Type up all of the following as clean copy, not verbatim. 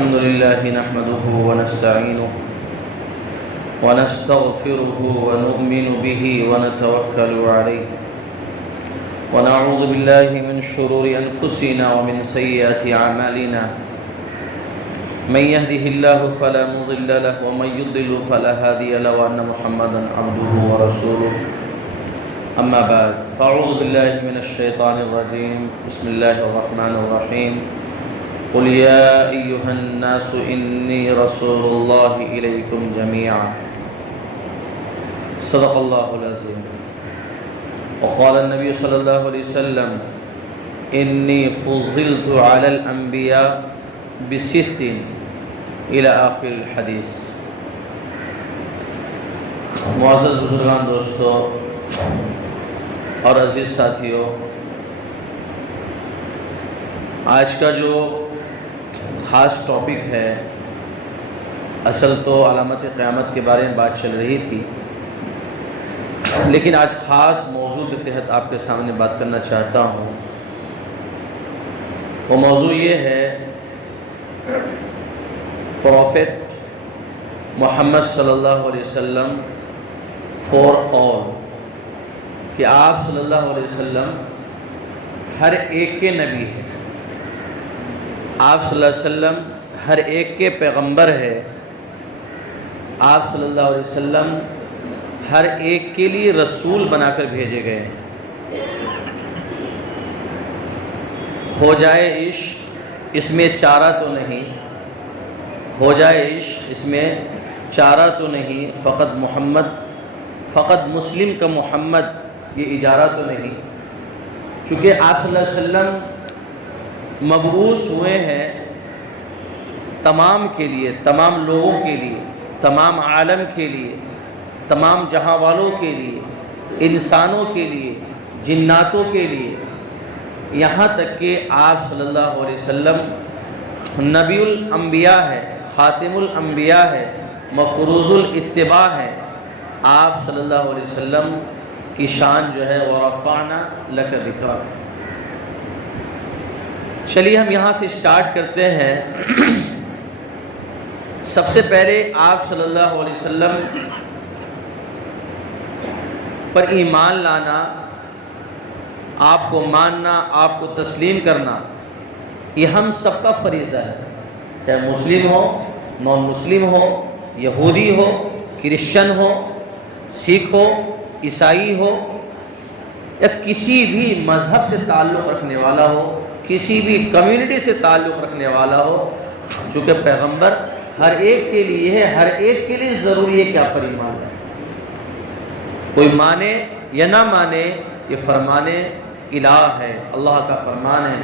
الحمد لله نحمده ونستعينه ونستغفره ونؤمن به ونتوكل عليه ونعوذ بالله من شرور أنفسنا ومن سيئات أعمالنا من يهده الله فلا مضل له ومن يضلل فلا هادي له وأن محمدا عبده ورسوله أما بعد فأعوذ بالله من الشيطان الرجيم بسم الله الرحمن الرحيم قل يا أيها الناس إني رسول الله إليكم جميعا صدق الله العظيم وقال النبي صلى الله عليه وسلم إني فضلت على الأنبياء بست إلى آخر الحديث. معزز بزرگان دوستو اور عزیز ساتھیوں، آج کا جو خاص ٹاپک ہے، اصل تو علامت قیامت کے بارے میں بات چل رہی تھی، لیکن آج خاص موضوع کے تحت آپ کے سامنے بات کرنا چاہتا ہوں. وہ موضوع یہ ہے پروفیٹ محمد صلی اللہ علیہ وسلم فار آل، کہ آپ صلی اللہ علیہ وسلم ہر ایک کے نبی ہیں، آپ صلی اللہ علیہ وسلم ہر ایک کے پیغمبر ہے، آپ صلی اللہ علیہ وسلم ہر ایک کے لیے رسول بنا کر بھیجے گئے ہیں. ہو جائے عشق اس میں چارہ تو نہیں، ہو جائے عشق اس میں چارہ تو نہیں، فقط محمد، فقط مسلم کا محمد یہ اجارہ تو نہیں. چونکہ آپ صلی اللہ علیہ وسلم مبعوث ہوئے ہیں تمام کے لیے، تمام لوگوں کے لیے، تمام عالم کے لیے، تمام جہاں والوں کے لیے، انسانوں کے لیے، جناتوں کے لیے، یہاں تک کہ آپ صلی اللہ علیہ وسلم نبی الانبیاء ہے، خاتم الانبیاء ہے، مفروض الاتباع ہے. آپ صلی اللہ علیہ وسلم کی شان جو ہے وَرَفَعْنَا لَكَ ذِكْرَكَ. چلیے ہم یہاں سے سٹارٹ کرتے ہیں. سب سے پہلے آپ صلی اللہ علیہ وسلم پر ایمان لانا، آپ کو ماننا، آپ کو تسلیم کرنا، یہ ہم سب کا فریضہ ہے، چاہے مسلم ہو، نان مسلم ہو، یہودی ہو، کرسچن ہو، سکھ ہو، عیسائی ہو، یا کسی بھی مذہب سے تعلق رکھنے والا ہو، کسی بھی کمیونٹی سے تعلق رکھنے والا ہو. چونکہ پیغمبر ہر ایک کے لیے ہے، ہر ایک کے لیے ضروری ہے کہ آپ پر ایمان لائے. کوئی مانے یا نہ مانے، یہ فرمان الہ ہے، اللہ کا فرمان ہے.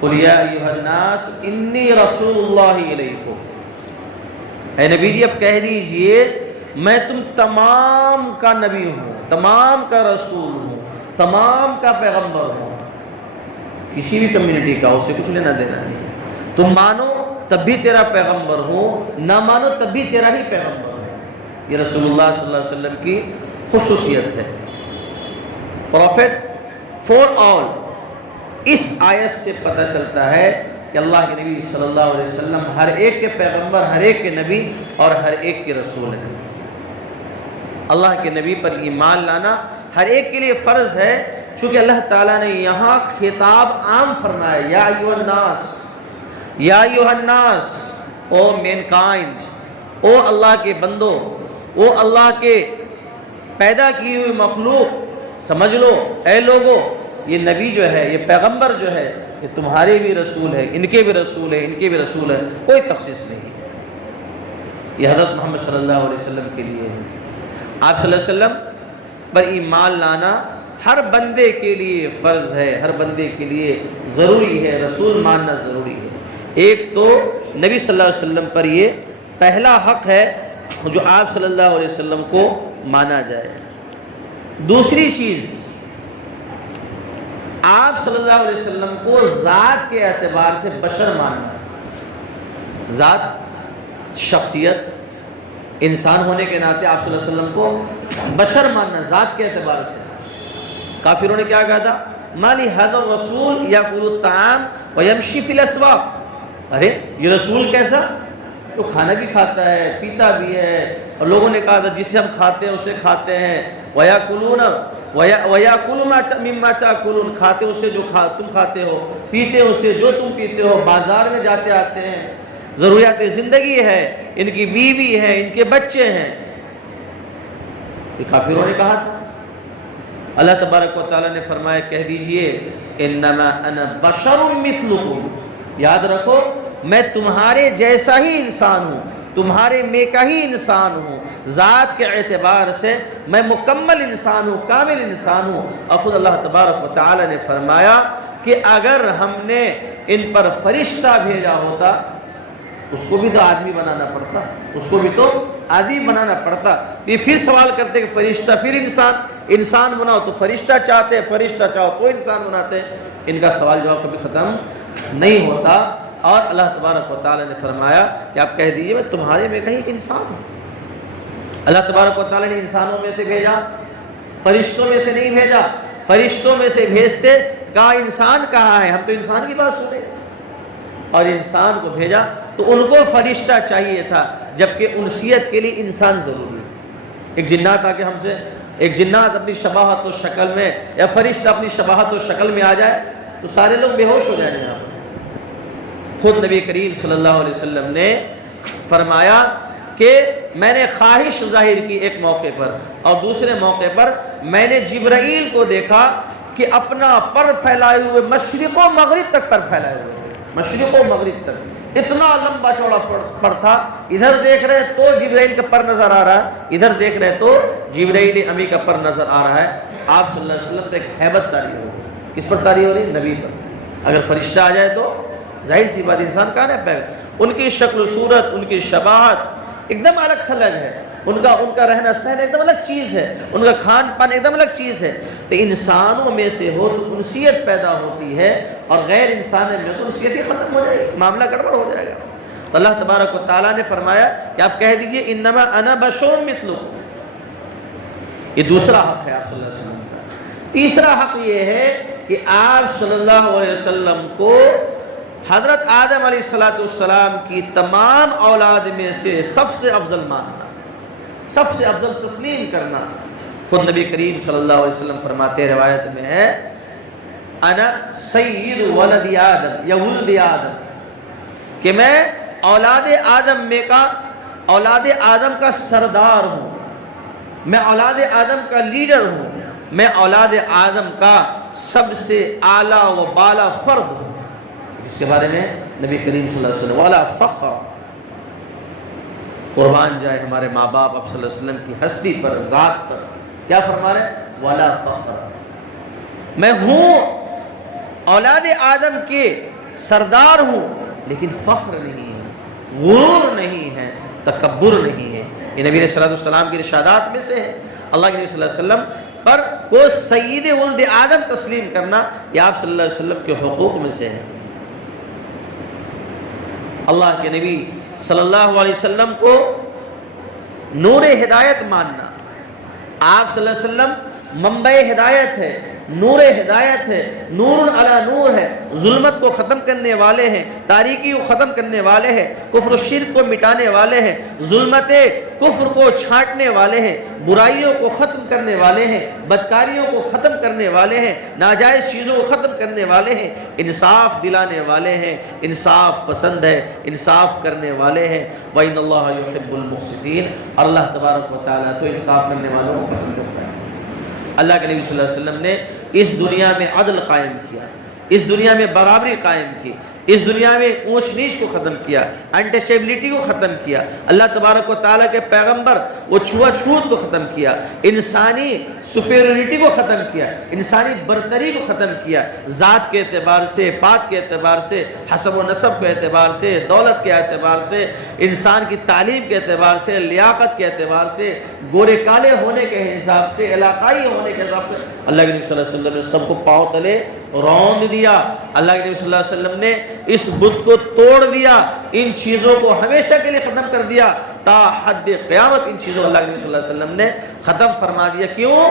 قل یا ایھا الناس انی رسول اللہ الیکم. اے نبی جی اب کہہ دیجئے میں تم تمام کا نبی ہوں، تمام کا رسول ہوں، تمام کا پیغمبر ہوں. کسی بھی کمیونٹی کا اس سے کچھ لینا دینا نہیں. تم مانو تب بھی تیرا پیغمبر ہوں، نہ مانو تب بھی تیرا ہی پیغمبر ہوں. یہ رسول اللہ صلی اللہ علیہ وسلم کی خصوصیت ہے. پروفیٹ فار آل، اس آیت سے پتہ چلتا ہے کہ اللہ کے نبی صلی اللہ علیہ وسلم ہر ایک کے پیغمبر، ہر ایک کے نبی اور ہر ایک کے رسول ہیں. اللہ کے نبی پر ایمان لانا ہر ایک کے لیے فرض ہے، چونکہ اللہ تعالیٰ نے یہاں خطاب عام فرمایا، یا ایھا الناس، یا ایھا الناس، او مین کائنڈ، او اللہ کے بندو، او اللہ کے پیدا کی ہوئی مخلوق، سمجھ لو اے لوگو، یہ نبی جو ہے، یہ پیغمبر جو ہے، یہ تمہارے بھی رسول ہے، ان کے بھی رسول ہے، ان کے بھی رسول ہے، کوئی تخصیص نہیں. یہ حضرت محمد صلی اللہ علیہ وسلم کے لیے ہے. آپ صلی اللہ علیہ وسلم پر ایمان لانا ہر بندے کے لیے فرض ہے، ہر بندے کے لیے ضروری ہے، رسول ماننا ضروری ہے. ایک تو نبی صلی اللہ علیہ وسلم پر یہ پہلا حق ہے جو آپ صلی اللہ علیہ وسلم کو مانا جائے. دوسری چیز، آپ صلی اللہ علیہ وسلم کو ذات کے اعتبار سے بشر ماننا. ذات، شخصیت، انسان ہونے کے ناطے آپ صلی اللہ علیہ وسلم کو بشر ماننا ذات کے اعتبار سے. کافروں نے کیا کہا تھا؟ مالی ھذا الرسول یاکل الطعام ویمشی فی الاسواق. ارے یہ رسول کیسا؟ تو کھانا بھی کھاتا ہے، پیتا بھی ہے، اور لوگوں نے کہا تھا جسے ہم کھاتے ہیں اسے کھاتے ہیں، وَيَأْكُلُ مِمَّا تَأْكُلُونَ، کھاتے اسے جو تم کھاتے ہو، پیتے اسے جو تم پیتے ہو، بازار میں جاتے آتے ہیں، ضروریات زندگی ہے، ان کی بیوی ہے، ان کے بچے ہیں۔ یہ کافروں نے کہا تھا۔ اللہ تبارک و تعالیٰ نے فرمایا کہہ دیجئے انما انا بشر مثلکم، یاد رکھو میں تمہارے جیسا ہی انسان ہوں، تمہارے میں کا ہی انسان ہوں، ذات کے اعتبار سے میں مکمل انسان ہوں، کامل انسان ہوں۔ اور خود اللہ تبارک و تعالیٰ نے فرمایا کہ اگر ہم نے ان پر فرشتہ بھیجا ہوتا، اس کو بھی تو آدمی بنانا پڑتا، اس کو بھی تو آدمی بنانا پڑتا۔ یہ پھر سوال کرتے کہ فرشتہ پھر انسان، انسان بناؤ تو فرشتہ چاہتے، فرشتہ چاہو تو انسان بناتے۔ ان کا سوال جواب کبھی ختم نہیں ہوتا۔ اور اللہ تبارک و تعالیٰ نے فرمایا کہ آپ کہہ دیجئے میں تمہارے میں کہیں ایک انسان ہوں۔ اللہ تبارک و تعالیٰ نے انسانوں میں سے بھیجا، فرشتوں میں سے نہیں بھیجا۔ فرشتوں میں سے بھیجتے کہا انسان کہاں ہے، ہم تو انسان کی بات سنیں، اور انسان کو بھیجا تو ان کو فرشتہ چاہیے تھا، جبکہ انسیت کے لیے انسان ضروری ہے۔ ایک جنات آ کے ہم سے، ایک جنات اپنی شباہت و شکل میں یا فرشتہ اپنی شباہت و شکل میں آ جائے تو سارے لوگ بے ہوش ہو جائیں گے۔ خود نبی کریم صلی اللہ علیہ وسلم نے فرمایا کہ میں نے خواہش ظاہر کی ایک موقع پر، اور دوسرے موقع پر میں نے جبرائیل کو دیکھا کہ اپنا پر پھیلائے ہوئے مشرق و مغرب تک پر پھیلائے ہوئے، مشرق و مغرب تک، اتنا لمبا چوڑا پر تھا۔ ادھر دیکھ رہے تو جبرائیل کا پر نظر آ رہا ہے، ادھر دیکھ رہے تو جبرائیل امی کا پر نظر آ رہا ہے۔ آپ صلی اللہ علیہ وسلم پر ایک ہیبت طاری ہو رہی، کس پر طاری ہو رہی؟ نبی پر۔ اگر فرشتہ آ جائے تو ظاہر سی بات انسان کہاں رہ پائے گا۔ ان کی شکل و صورت، ان کی شباہت ایک دم الگ تھلگ ہے، ان کا رہنا سہنا ایک دم الگ چیز ہے، ان کا کھان پان ایک دم الگ چیز ہے۔ تو انسانوں میں سے ہو تو انسیت پیدا ہوتی ہے، اور غیر انسان میں تو انسیت ہی ختم ہو جائے گی، معاملہ گڑبڑ ہو جائے گا۔ تو اللہ تبارک و تعالیٰ نے فرمایا کہ آپ کہہ دیجئے انما انا بشر مثلکم۔ یہ دوسرا حق ہے آپ صلی اللہ علیہ وسلم کا۔ تیسرا حق یہ ہے کہ آپ صلی اللہ علیہ وسلم کو حضرت آدم علیہ السلام کی تمام اولاد میں سے سب سے افضل ماننا، سب سے افضل تسلیم کرنا۔ خود نبی کریم صلی اللہ علیہ وسلم فرماتے ہیں، روایت میں ہے انا سید ولد آدم یا ولد آدم، کہ میں اولاد آدم میں کا، اولاد آدم کا سردار ہوں، میں اولاد آدم کا لیڈر ہوں، میں اولاد آدم کا سب سے اعلیٰ و بالا فرد ہوں۔ اس کے بارے میں نبی کریم صلی اللہ علیہ وسلم والا فخر، قربان جائے ہمارے ماں باپ آپ صلی اللہ علیہ وسلم کی ہستی پر، ذات پر، کیا فرما رہے ہیں؟ والا فخر، میں ہوں اولاد آدم کے سردار ہوں، لیکن فخر نہیں ہے، غرور نہیں ہے، تکبر نہیں ہے۔ یہ نبی صلی اللہ علیہ وسلم کی ارشادات میں سے ہے۔ اللہ کے نبی صلی اللہ علیہ وسلم پر کو سید ولد آدم تسلیم کرنا یہ آپ صلی اللہ علیہ وسلم کے حقوق میں سے ہے۔ اللہ کے نبی صلی اللہ علیہ وسلم کو نور ہدایت ماننا، آپ صلی اللہ علیہ وسلم منبع ہدایت ہے، نور ہدایت ہے، نور علی نور ہے، ظلمت کو ختم کرنے والے ہیں، تاریکی کو ختم کرنے والے ہیں، کفر و شرک کو مٹانے والے ہیں، ظلمت کفر کو چھانٹنے والے ہیں، برائیوں کو ختم کرنے والے ہیں، بدکاریوں کو ختم کرنے والے ہیں، ناجائز چیزوں کو ختم کرنے والے ہیں، انصاف دلانے والے ہیں، انصاف پسند ہے، انصاف کرنے والے ہیں۔ وَإِنَّ اللَّهَ يُحِبُّ الْمُقْسِطِينَ، اللہ تبارک و تعالیٰ تو انصاف کرنے والوں کو پسند کرتا ہے۔ اللہ کے نبی صلی اللہ علیہ وسلم نے اس دنیا میں عدل قائم کیا، اس دنیا میں برابری قائم کی، اس دنیا میں اونچ نیچ کو ختم کیا، انٹچیبلٹی کو ختم کیا۔ اللہ تبارک و تعالیٰ کے پیغمبر وہ چھوا چھوت کو ختم کیا، انسانی سپیریورٹی کو ختم کیا، انسانی برتری کو ختم کیا، ذات کے اعتبار سے، پات کے اعتبار سے، حسب و نسب کے اعتبار سے، دولت کے اعتبار سے، انسان کی تعلیم کے اعتبار سے، لیاقت کے اعتبار سے، گورے کالے ہونے کے حساب سے، علاقائی ہونے کے حساب سے اللہ کے نبی صلی اللہ علیہ وسلم نے سب کو پاؤں تلے روند دیا۔ اللہ کے نبی صلی اللہ علیہ وسلم نے اس بت کو توڑ دیا، ان چیزوں کو ہمیشہ کے لیے ختم کر دیا، تا حد قیامت ان چیزوں اللہ کے نبی صلی اللہ علیہ وسلم نے ختم فرما دیا۔ کیوں؟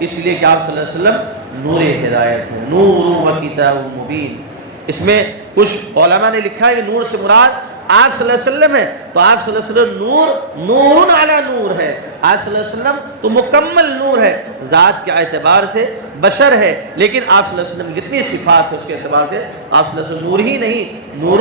اس لیے کہ آپ صلی اللہ علیہ وسلم نور ہدایت ہیں، نور و کتاب مبین۔ اس میں کچھ علماء نے لکھا ہے کہ نور سے مراد آپ صلی اللہ علیہ وسلم ہے، تو آپ صلی اللہ علیہ وسلم نور علی نور ہے، آپ صلی اللہ علیہ وسلم تو مکمل نور ہے، ذات کے اعتبار سے بشر ہے، لیکن آپ صلی اللہ علیہ وسلم جتنی صفات ہے اس کے اعتبار سے آپ صلی اللہ علیہ وسلم نور ہی نہیں، نور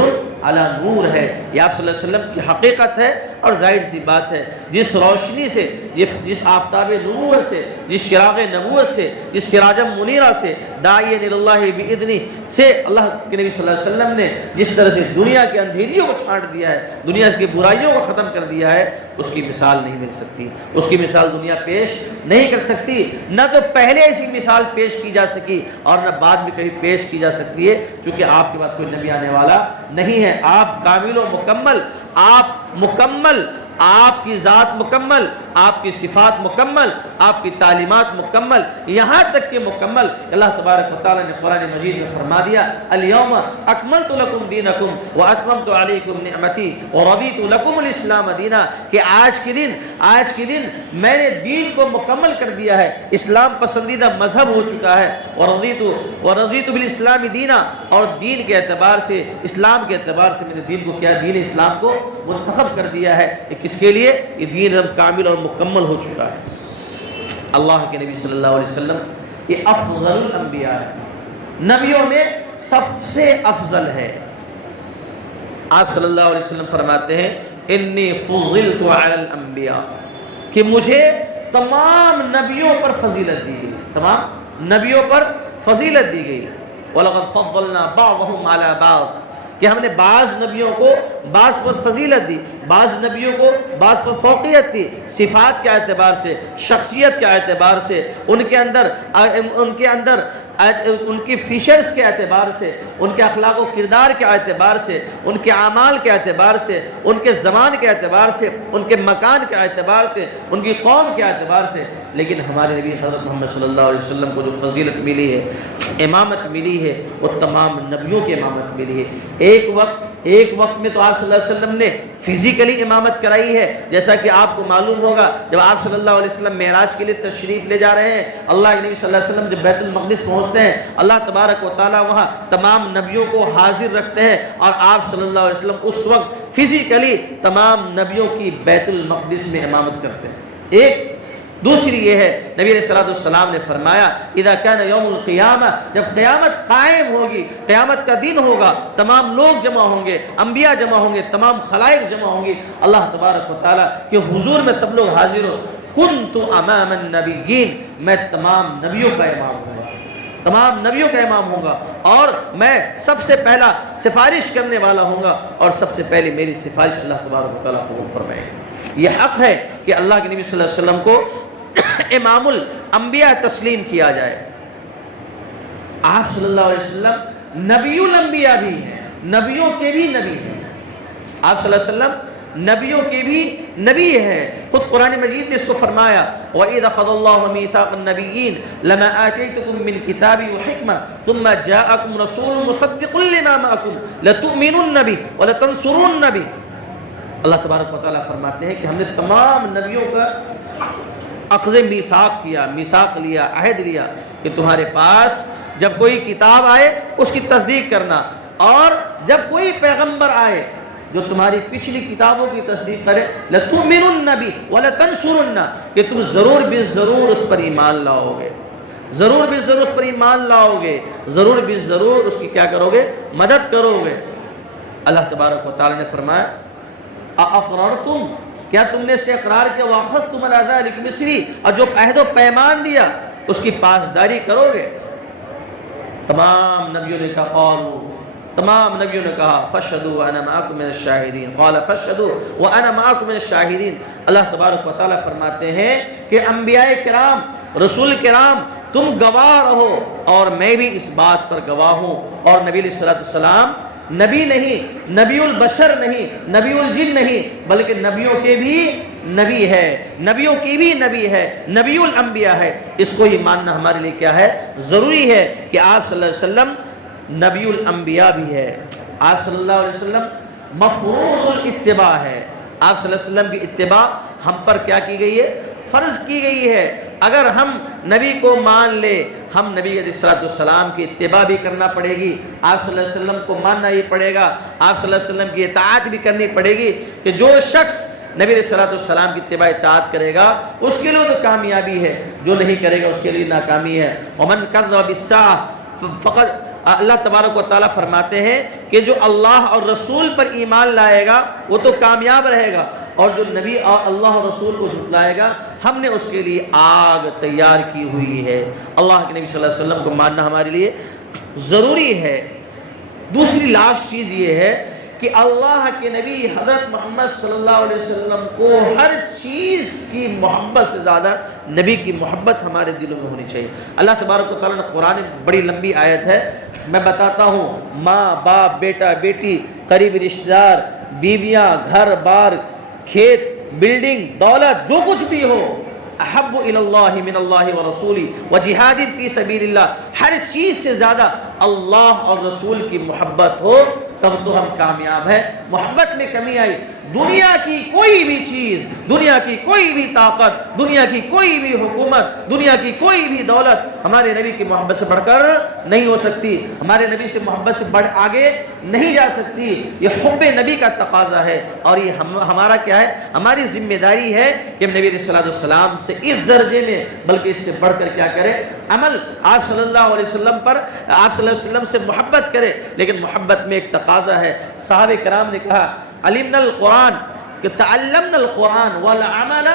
علی نور ہے، یہ آپ صلی اللہ علیہ وسلم کی حقیقت ہے۔ اور ظاہر سی بات ہے جس روشنی سے، جس آفتاب نبوت سے، جس چراغ نبوت سے، جس سراج منیرہ سے، داعی اللہ باذنہ سے اللہ کے نبی صلی اللہ علیہ وسلم نے جس طرح سے دنیا کے اندھیریوں کو چھانٹ دیا ہے، دنیا کی برائیوں کو ختم کر دیا ہے، اس کی مثال نہیں مل سکتی، اس کی مثال دنیا پیش نہیں کر سکتی، نہ تو پہلے ایسی مثال پیش کی جا سکی اور نہ بعد میں کہیں پیش کی جا سکتی ہے، کیونکہ آپ کے بعد کوئی نبی آنے والا نہیں ہے۔ آپ کامل و مکمل، آپ مکمل، آپ کی ذات مکمل، آپ کی صفات مکمل، آپ کی تعلیمات مکمل، یہاں تک کہ مکمل اللہ تبارک و تعالیٰ نے قرآن مجید میں فرما دیا الیوم اکملت لکم دینکم واتممت علیکم نعمتی ورضیت لکم الاسلام دینا، کہ آج کے دن میں نے دین کو مکمل کر دیا ہے، اسلام پسندیدہ مذہب ہو چکا ہے، ورضیت بالاسلام دینا، اور دین کے اعتبار سے، اسلام کے اعتبار سے میں نے دین کو کیا، دین اسلام کو منتخب کر دیا ہے۔ کس کے لیے؟ یہ دین کامل اور مکمل ہو چکا ہے۔ اللہ کے نبی صلی اللہ علیہ وسلم یہ افضل الانبیاء ہے، نبیوں میں سب سے افضل ہے۔ آپ صلی اللہ علیہ وسلم فرماتے ہیں انی فضلت علی الانبیاء، کہ مجھے تمام نبیوں پر فضیلت دی گئی، تمام نبیوں پر فضیلت دی گئی۔ وَلَقَدْ فَضَّلْنَا بَعْضَهُمْ عَلَى بَعْضٍ، کہ ہم نے بعض نبیوں کو بعض پر فضیلت دی، بعض نبیوں کو بعض پر فوقیت دی، صفات کے اعتبار سے، شخصیت کے اعتبار سے، ان کے اندر ان کی فیچرز کے اعتبار سے، ان کے اخلاق و کردار کے اعتبار سے، ان کے اعمال کے اعتبار سے، ان کے زمان کے اعتبار سے، ان کے مکان کے اعتبار سے، ان کی قوم کے اعتبار سے۔ لیکن ہمارے نبی حضرت محمد صلی اللہ علیہ وسلم کو جو فضیلت ملی ہے، امامت ملی ہے، وہ تمام نبیوں کی امامت ملی ہے۔ ایک وقت میں تو آپ صلی اللہ علیہ وسلم نے فزیکلی امامت کرائی ہے، جیسا کہ آپ کو معلوم ہوگا جب آپ صلی اللہ علیہ وسلم معراج کے لیے تشریف لے جا رہے ہیں، اللہ کے نبی صلی اللہ علیہ وسلم جب بیت المقدس پہنچتے ہیں، اللہ تبارک و تعالیٰ وہاں تمام نبیوں کو حاضر رکھتے ہیں، اور آپ صلی اللہ علیہ وسلم اس وقت فزیکلی تمام نبیوں کی بیت المقدس میں امامت کرتے ہیں۔ ایک دوسری یہ ہے، نبی علیہ الصلوۃ والسلام نے فرمایا اذا کان یوم القیامہ، جب قیامت قائم ہوگی، قیامت کا دن ہوگا، تمام لوگ جمع ہوں گے، انبیاء جمع ہوں گے، تمام خلائق جمع ہوں گی اللہ تبارک و تعالیٰ کے حضور میں سب لوگ حاضر ہو، کنت امام النبیین، میں تمام نبیوں کا امام ہوں گا، تمام نبیوں کا امام ہوں گا، اور میں سب سے پہلا سفارش کرنے والا ہوں گا، اور سب سے پہلے میری سفارش اللہ تبارک و تعالیٰ قبول فرمائے۔ یہ حق ہے کہ اللہ کے نبی صلی اللہ علیہ وسلم کو امام الانبیاء تسلیم کیا جائے۔ آپ صلی اللہ علیہ وسلم نبی الانبیاء بھی ہیں، نبیوں کے بھی نبی ہیں، آپ صلی اللہ علیہ وسلم نبیوں کے بھی نبی ہیں۔ خود قرآن مجید نے اس کو فرمایا وَإِذَا أَخَذَ اللَّهُ مِيثَاقَ النَّبِيِّينَ لَمَا آتَيْتُكُم مِّن كِتَابٍ وَحِكْمَةٍ ثُمَّ جَاءَكُمْ رَسُولٌ مُصَدِّقٌ لِّمَا مَعَكُمْ لَتُؤْمِنُنَّ بِهِ وَلَتَنصُرُنَّ بِهِ۔ اللہ تبارک و تعالیٰ فرماتے ہیں کہ ہم نے تمام نبیوں کا اخذ میثاق کیا، میثاق لیا، عہد لیا کہ تمہارے پاس جب کوئی کتاب آئے اس کی تصدیق کرنا، اور جب کوئی پیغمبر آئے جو تمہاری پچھلی کتابوں کی تصدیق کرے، لَتُؤْمِنُنَّ بِهِ وَلَتَنصُرُنَّ، کہ تم ضرور بے ضرور اس پر ایمان لاؤ گے، ضرور بے ضرور اس پر ایمان لاؤ گے، ضرور بے ضرور اس کی کیا کرو گے؟ مدد کرو گے۔ اللہ تبارک و تعالیٰ نے فرمایا اَأَقْرَرْتُمْ، کیا تم نے اس سے اقرار کیا، وَأَخَذْتُمْ عَلَىٰ ذَٰلِكَ مِصْرِي، اور جو عہد و پیمان دیا اس کی پاسداری کرو گے۔ تمام نبیوں نے کہا قالوا، تمام نبیوں نے کہا فَاشْهَدُوا وَأَنَا مَعَكُمْ مِنَ الشَّاهِدِينَ، قَالَ فَاشْهَدُوا وَأَنَا مَعَكُمْ مِنَ الشَّاهِدِينَ۔ اللہ تبارک و تعالیٰ فرماتے ہیں کہ انبیاء کرام، رسول کرام، تم گواہ رہو اور میں بھی اس بات پر گواہ ہوں۔ اور نبی علیہ السلام نبی نہیں، نبی البشر نہیں، نبی الجن نہیں، بلکہ نبیوں کے بھی نبی ہے، نبیوں کی بھی نبی ہے، نبی الانبیاء ہے۔ اس کو ہی ماننا ہمارے لیے کیا ہے؟ ضروری ہے کہ آپ صلی اللہ علیہ وسلم نبی الانبیاء بھی ہے، آپ صلی اللہ علیہ وسلم مفروض الاتباع ہے، آپ صلی اللہ علیہ وسلم کی اتباع ہم پر کیا کی گئی ہے؟ فرض کی گئی ہے۔ اگر ہم نبی کو مان لے، ہم نبی علیہ السلام کی اتباع بھی کرنا پڑے گی، آپ صلی اللہ علیہ وسلم کو ماننا ہی پڑے گا، آپ صلی اللہ علیہ وسلم کی اطاعت بھی کرنی پڑے گی، کہ جو شخص نبی علیہ السلام کی اتباع اطاعت کرے گا اس کے لیے تو کامیابی ہے، جو نہیں کرے گا اس کے لیے ناکامی ہے۔ ومن کذب بالساعۃ فقد، اللہ تبارک و تعالیٰ فرماتے ہیں کہ جو اللہ اور رسول پر ایمان لائے گا وہ تو کامیاب رہے گا، اور جو نبی اور اللہ اور رسول کو جھٹلائے گا ہم نے اس کے لیے آگ تیار کی ہوئی ہے۔ اللہ کے نبی صلی اللہ علیہ وسلم کو ماننا ہمارے لیے ضروری ہے۔ دوسری لاسٹ چیز یہ ہے کہ اللہ کے نبی حضرت محمد صلی اللہ علیہ وسلم کو ہر چیز کی محبت سے زیادہ نبی کی محبت ہمارے دلوں میں ہونی چاہیے۔ اللہ تبارک و تعالیٰ نے قرآن میں بڑی لمبی آیت ہے، میں بتاتا ہوں، ماں باپ بیٹا بیٹی قریبی رشتہ دار بیویاں گھر بار کھیت بلڈنگ دولت جو کچھ بھی ہو، احب الی اللہ من اللہ ورسولہ وجہاد فی سبیل اللہ، ہر چیز سے زیادہ اللہ اور رسول کی محبت ہو تب تو ہم کامیاب ہیں۔ محبت میں کمی آئی، دنیا کی کوئی بھی چیز، دنیا کی کوئی بھی طاقت، دنیا کی کوئی بھی حکومت، دنیا کی کوئی بھی دولت ہمارے نبی کی محبت سے بڑھ کر نہیں ہو سکتی، ہمارے نبی سے محبت سے بڑھ آگے نہیں جا سکتی۔ یہ حب نبی کا تقاضا ہے، اور یہ ہمارا کیا ہے، ہماری ذمہ داری ہے کہ ہم نبی علیہ السلام سے اس درجے میں بلکہ اس سے بڑھ کر کیا کریں، عمل آپ صلی اللہ علیہ وسلم پر، آپ صلی اللہ علیہ وسلم سے محبت کریں۔ لیکن محبت میں ایک تقاضا ہے، صحابہ کرام نے کہا علمنا القرآن، کہ تعلمنا القرآن والعمل،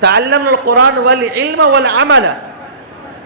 تعلمنا القرآن والعلم والعمل،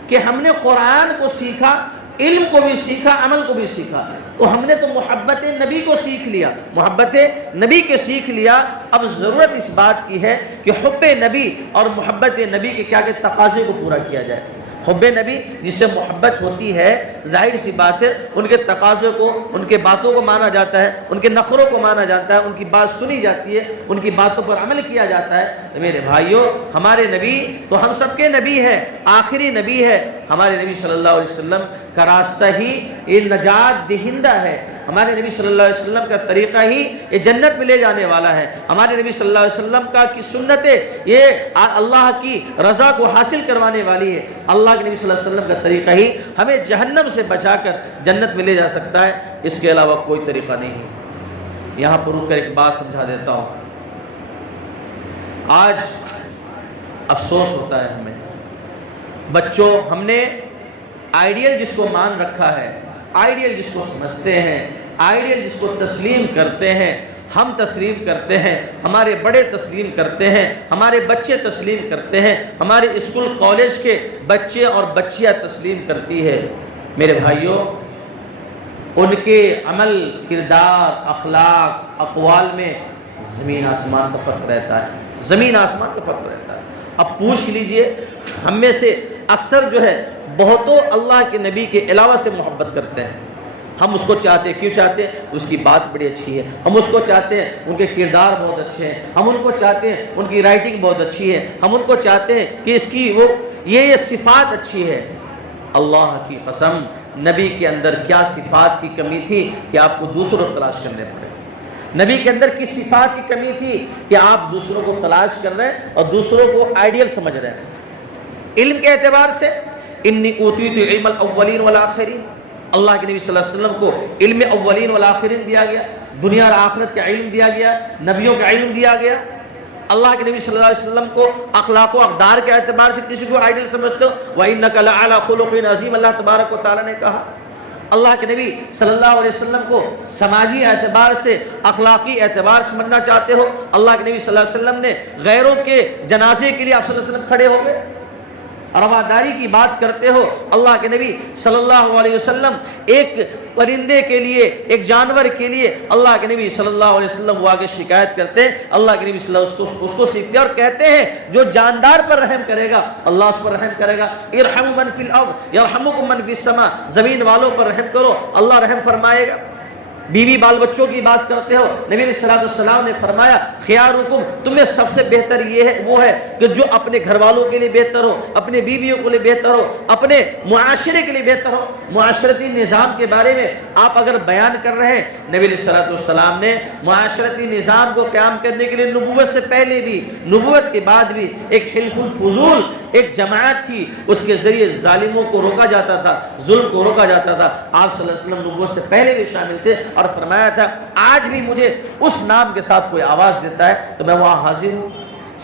کہ ہم نے قرآن کو سیکھا، علم کو بھی سیکھا، عمل کو بھی سیکھا۔ تو ہم نے تو محبت نبی کو سیکھ لیا، محبت نبی کے سیکھ لیا، اب ضرورت اس بات کی ہے کہ حب نبی اور محبت نبی کے کیا کہ تقاضے کو پورا کیا جائے۔ حب نبی جس سے محبت ہوتی ہے، ظاہر سی بات ہے ان کے تقاضے کو، ان کے باتوں کو مانا جاتا ہے، ان کے نخروں کو مانا جاتا ہے، ان کی بات سنی جاتی ہے، ان کی باتوں پر عمل کیا جاتا ہے۔ تو میرے بھائیوں، ہمارے نبی تو ہم سب کے نبی ہے، آخری نبی ہے۔ ہمارے نبی صلی اللہ علیہ وسلم کا راستہ ہی یہ نجات دہندہ ہے، ہمارے نبی صلی اللہ علیہ وسلم کا طریقہ ہی یہ جنت میں لے جانے والا ہے، ہمارے نبی صلی اللہ علیہ وسلم کا کی سنتیں یہ اللہ کی رضا کو حاصل کروانے والی ہے۔ اللہ کے نبی صلی اللہ علیہ وسلم کا طریقہ ہی ہمیں جہنم سے بچا کر جنت میں لے جا سکتا ہے، اس کے علاوہ کوئی طریقہ نہیں ہے۔ یہاں پر رک کر ایک بات سمجھا دیتا ہوں۔ آج افسوس ہوتا ہے ہمیں، بچوں، ہم نے آئیڈیل جس کو مان رکھا ہے، آئیڈیل جس کو سمجھتے ہیں، آئیڈیل جس کو تسلیم کرتے ہیں، ہم تسلیم کرتے ہیں، ہمارے بڑے تسلیم کرتے ہیں، ہمارے بچے تسلیم کرتے ہیں، ہمارے اسکول کالج کے بچے اور بچیاں تسلیم کرتی ہے۔ میرے بھائیوں، ان کے عمل، کردار، اخلاق، اقوال میں زمین آسمان کا فرق رہتا ہے، زمین آسمان کا فرق رہتا ہے۔ اب پوچھ لیجئے، ہم میں سے اکثر جو ہے بہتوں اللہ کے نبی کے علاوہ سے محبت کرتے ہیں، ہم اس کو چاہتے ہیں، کیوں چاہتے ہیں؟ اس کی بات بڑی اچھی ہے، ہم اس کو چاہتے ہیں، ان کے کردار بہت اچھے ہیں، ہم ان کو چاہتے ہیں، ان کی رائٹنگ بہت اچھی ہے، ہم ان کو چاہتے ہیں کہ اس کی وہ یہ صفات اچھی ہے۔ اللہ کی قسم، نبی کے اندر کیا صفات کی کمی تھی کہ آپ کو دوسروں کو تلاش کرنے پڑے؟ نبی کے اندر کس صفات کی کمی تھی کہ آپ دوسروں کو تلاش کر رہے ہیں اور دوسروں کو آئیڈیل سمجھ رہے ہیں؟ علم کے اعتبار سے انی اوتیت علم الاولین والآخرین، اللہ کے نبی صلی اللہ علیہ وسلم کو علم اولین والآخرین دیا گیا، دنیا اور آخرت کا علم دیا گیا، نبیوں کا علم دیا گیا۔ اللہ کے نبی صلی اللہ علیہ وسلم کو اخلاق و اقدار کے اعتبار سے کسی کو آئیڈیل سمجھتے ہو، وَإِنَّكَ لَعَلَىٰ خُلُقٍ عَظِيمٍ، اللہ تبارک و تعالیٰ نے کہا۔ اللہ کے نبی صلی اللہ علیہ وسلم کو سماجی اعتبار سے، اخلاقی اعتبار سے سمجھنا چاہتے ہو، اللہ کے نبی صلی اللہ علیہ وسلم نے غیروں کے جنازے کے لیے آپ صلی اللہ علیہ وسلم کھڑے ہو گئے، رواداری کی بات کرتے ہو، اللہ کے نبی صلی اللہ علیہ وسلم ایک پرندے کے لیے، ایک جانور کے لیے اللہ کے نبی صلی اللہ علیہ وسلم وہ آگے شکایت کرتے ہیں، اللہ کے نبی صلی اللہ علیہ وسلم اس کو سیکھتے ہیں اور کہتے ہیں جو جاندار پر رحم کرے گا اللہ اس پر رحم کرے گا، ارحموا من فی الارض یرحمکم من فی السماء، زمین والوں پر رحم کرو اللہ رحم فرمائے گا۔ بیوی بال بچوں کی بات کرتے ہو، نبی علیہ السلام نے فرمایا خیارکم، تم میں سب سے بہتر یہ ہے وہ ہے کہ جو اپنے گھر والوں کے لیے بہتر ہو، اپنے بیویوں کے لیے بہتر ہو، اپنے معاشرے کے لیے بہتر ہو۔ معاشرتی نظام کے بارے میں آپ اگر بیان کر رہے ہیں، نبی علیہ السلام نے معاشرتی نظام کو قیام کرنے کے لیے نبوت سے پہلے بھی، نبوت کے بعد بھی ایک حلف الفضول ایک جماعت تھی، اس کے ذریعے ظالموں کو روکا جاتا تھا، ظلم کو روکا جاتا تھا۔ آپ صلی اللہ علیہ وسلم نبوت سے پہلے بھی شامل تھے اور فرمایا تھا آج بھی مجھے اس نام کے ساتھ کوئی آواز دیتا ہے تو میں وہاں حاضر ہوں۔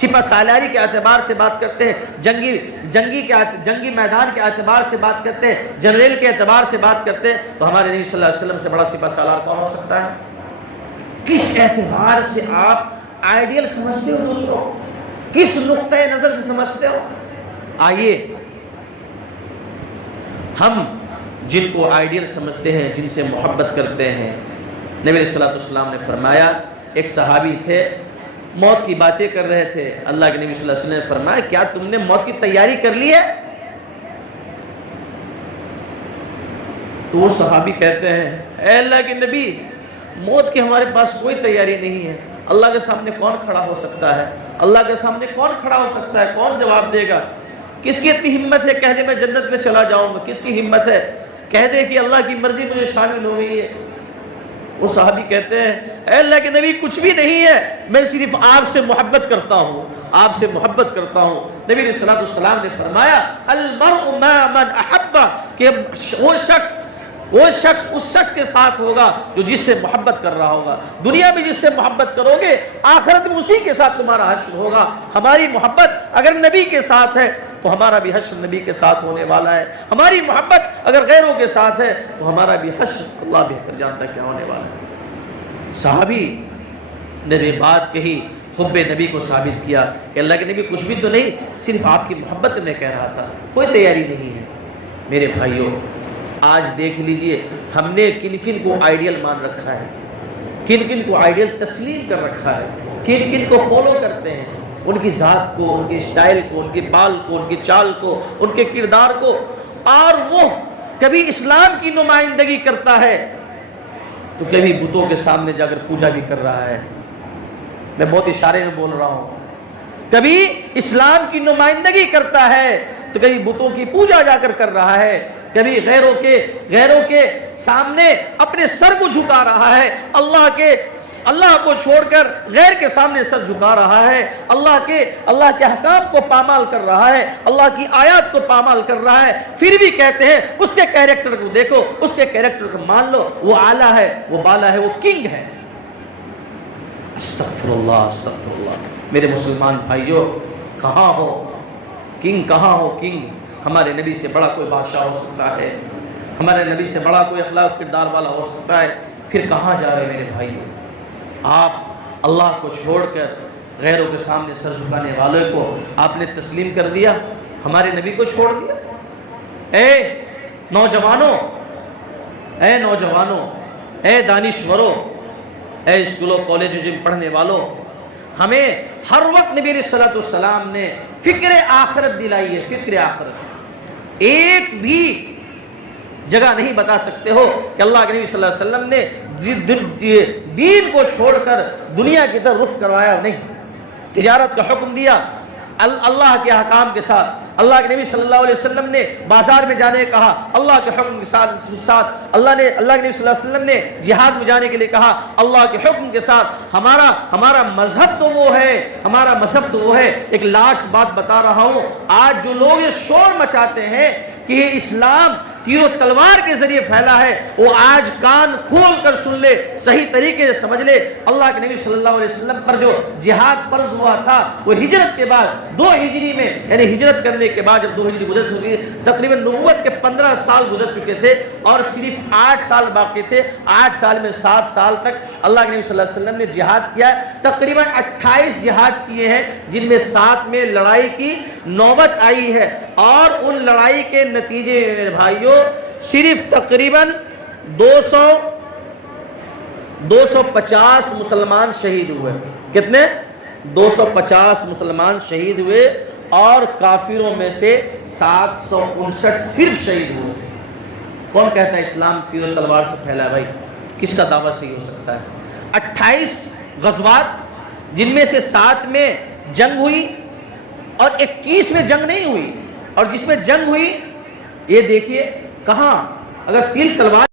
سپہ سالاری کے اعتبار سے بات کرتے ہیں، جنگی میدان کے اعتبار سے بات کرتے ہیں، جنرل کے اعتبار سے بات کرتے ہیں، تو ہمارے نبی صلی اللہ علیہ وسلم سے بڑا سپہ سالار کون ہو سکتا ہے؟ کس اعتبار سے آپ آئیڈیل سمجھتے ہو دوسروں، کس نقطۂ نظر سے سمجھتے ہو؟ آئیے ہم جن کو آئیڈیل سمجھتے ہیں، جن سے محبت کرتے ہیں، نبی علیہ الصلوۃ والسلام نے فرمایا، ایک صحابی تھے موت کی باتیں کر رہے تھے، اللہ کے نبی صلی اللہ علیہ وسلم نے فرمایا کیا تم نے موت کی تیاری کر لی ہے؟ تو وہ صحابی کہتے ہیں اے اللہ کے نبی، موت کی ہمارے پاس کوئی تیاری نہیں ہے، اللہ کے سامنے کون کھڑا ہو سکتا ہے؟ اللہ کے سامنے کون کھڑا ہو سکتا ہے؟ کون جواب دے گا؟ کس کی اتنی ہمت ہے کہہ دے میں جنت میں چلا جاؤں گا؟ کس کی ہمت ہے کہہ دے کہ اللہ کی مرضی مجھے شامل ہو گئی ہے؟ وہ صحابی کہتے ہیں اے اللہ کے نبی کچھ بھی نہیں ہے، میں صرف آپ سے محبت کرتا ہوں، آپ سے محبت کرتا ہوں۔ نبی علیہ الصلوۃ والسلام نے فرمایا المرء مع من احب، کہ وہ شخص اس شخص کے ساتھ ہوگا جو جس سے محبت کر رہا ہوگا۔ دنیا میں جس سے محبت کرو گے آخرت میں اسی کے ساتھ تمہارا حشر ہوگا۔ ہماری محبت اگر نبی کے ساتھ ہے تو ہمارا بھی حشر نبی کے ساتھ ہونے والا ہے، ہماری محبت اگر غیروں کے ساتھ ہے تو ہمارا بھی حشر اللہ بہتر جانتا ہے کیا ہونے والا ہے۔ صحابی نے یہ بات کہی، حب نبی کو ثابت کیا کہ اللہ کے نبی کچھ بھی تو نہیں، صرف آپ کی محبت میں کہہ رہا تھا، کوئی تیاری نہیں ہے۔ میرے بھائیوں آج دیکھ لیجئے ہم نے کن کن کو آئیڈیل مان رکھا ہے، کن کن کو آئیڈیل تسلیم کر رکھا ہے، کن کن کو فالو کرتے ہیں، ان کی ذات کو، ان کے سٹائل کو، ان کے بال کو، ان کی چال کو، ان کے کردار کو، اور وہ کبھی اسلام کی نمائندگی کرتا ہے تو کبھی بتوں کے سامنے جا کر پوجا بھی کر رہا ہے۔ میں بہت اشارے میں بول رہا ہوں، کبھی اسلام کی نمائندگی کرتا ہے تو کبھی بتوں کی پوجا جا کر کر رہا ہے، کبھی غیروں کے سامنے اپنے سر کو جھکا رہا ہے، اللہ کو چھوڑ کر غیر کے سامنے سر جھکا رہا ہے، اللہ کے احکام کو پامال کر رہا ہے، اللہ کی آیات کو پامال کر رہا ہے، پھر بھی کہتے ہیں اس کے کیریکٹر کو دیکھو، اس کے کیریکٹر کو مان لو، وہ اعلیٰ ہے، وہ بالا ہے، وہ کنگ ہے۔ استغفر اللہ۔ میرے مسلمان بھائیوں کہاں ہو کنگ، کہاں ہو کنگ؟ ہمارے نبی سے بڑا کوئی بادشاہ ہو سکتا ہے، ہمارے نبی سے بڑا کوئی اخلاق کردار والا ہو سکتا ہے، پھر کہاں جا رہے میرے بھائیوں؟ آپ اللہ کو چھوڑ کر غیروں کے سامنے سر جھکانے والوں کو آپ نے تسلیم کر دیا، ہمارے نبی کو چھوڑ دیا۔ اے نوجوانوں، اے دانشوروں، اے اسکولوں کالجوں میں پڑھنے والوں، ہمیں ہر وقت نبی علیہ الصلوۃ والسلام نے فکر آخرت دلائی ہے، فکر آخرت۔ ایک بھی جگہ نہیں بتا سکتے ہو کہ اللہ کے نبی صلی اللہ علیہ وسلم نے دین کو چھوڑ کر دنیا کی طرف رخ کروایا نہیں، تجارت کا حکم دیا اللہ کے احکام کے ساتھ، اللہ کے نبی صلی اللہ علیہ وسلم نے بازار میں جانے کہا اللہ کے حکم کے ساتھ، اللہ کے نبی صلی اللہ علیہ وسلم نے جہاد میں جانے کے لیے کہا اللہ کے حکم کے ساتھ۔ ہمارا مذہب تو وہ ہے، ایک لاسٹ بات بتا رہا ہوں، آج جو لوگ یہ شور مچاتے ہیں کہ یہ اسلام تیر و تلوار کے ذریعے پھیلا ہے، وہ آج کان کھول کر سن لے، صحیح طریقے سے سمجھ لے۔ اللہ کے نبی صلی اللہ علیہ وسلم پر جو جہاد فرض ہوا تھا وہ ہجرت کے بعد 2 ہجری میں، یعنی ہجرت کرنے کے بعد جب 2 ہجری گزر چکی، تقریباً نبوت کے 15 سال گزر چکے تھے اور صرف 8 سال باقی تھے۔ 8 سال میں 7 سال تک اللہ کے نبی صلی اللہ علیہ وسلم نے جہاد کیا، تقریباً 28 جہاد کیے ہیں، جن میں 7 میں لڑائی کی نوبت آئی ہے، اور ان لڑائی کے نتیجے میں میرے بھائیوں صرف تقریباً 250 مسلمان شہید ہوئے۔ کتنے؟ 250 مسلمان شہید ہوئے، اور کافروں میں سے 759 صرف شہید ہوئے۔ کون کہتا ہے اسلام تیر و تلوار سے پھیلا ہے؟ بھائی کس کا دعویٰ صحیح ہو سکتا ہے؟ 28 غزوات، جن میں سے 7 میں جنگ ہوئی اور 21 میں جنگ نہیں ہوئی، اور جس میں جنگ ہوئی یہ دیکھیے کہاں، اگر تیر تلوار